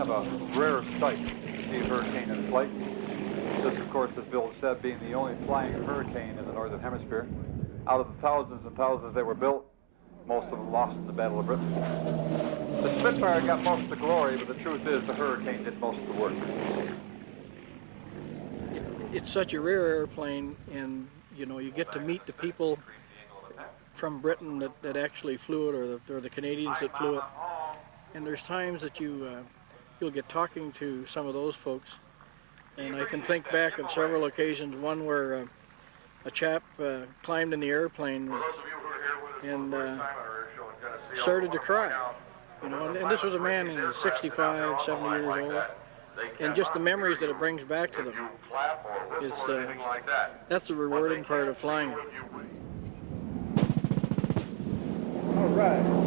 kind of a rare sight to see a hurricane in flight. This, of course, as Bill said, being the only flying hurricane in the Northern Hemisphere. Out of the thousands and thousands that were built, most of them lost in the Battle of Britain. The Spitfire got most of the glory, but the truth is the Hurricane did most of the work. It's such a rare airplane, and you know, you get to meet the people from Britain that actually flew it, or the Canadians that flew it. And there's times that you'll get talking to some of those folks, and I can think back of several occasions. One where a chap climbed in the airplane and started to cry. You know, and this was a man in his 65, 70 years old, and just the memories that it brings back to them is that's the rewarding part of flying. All right.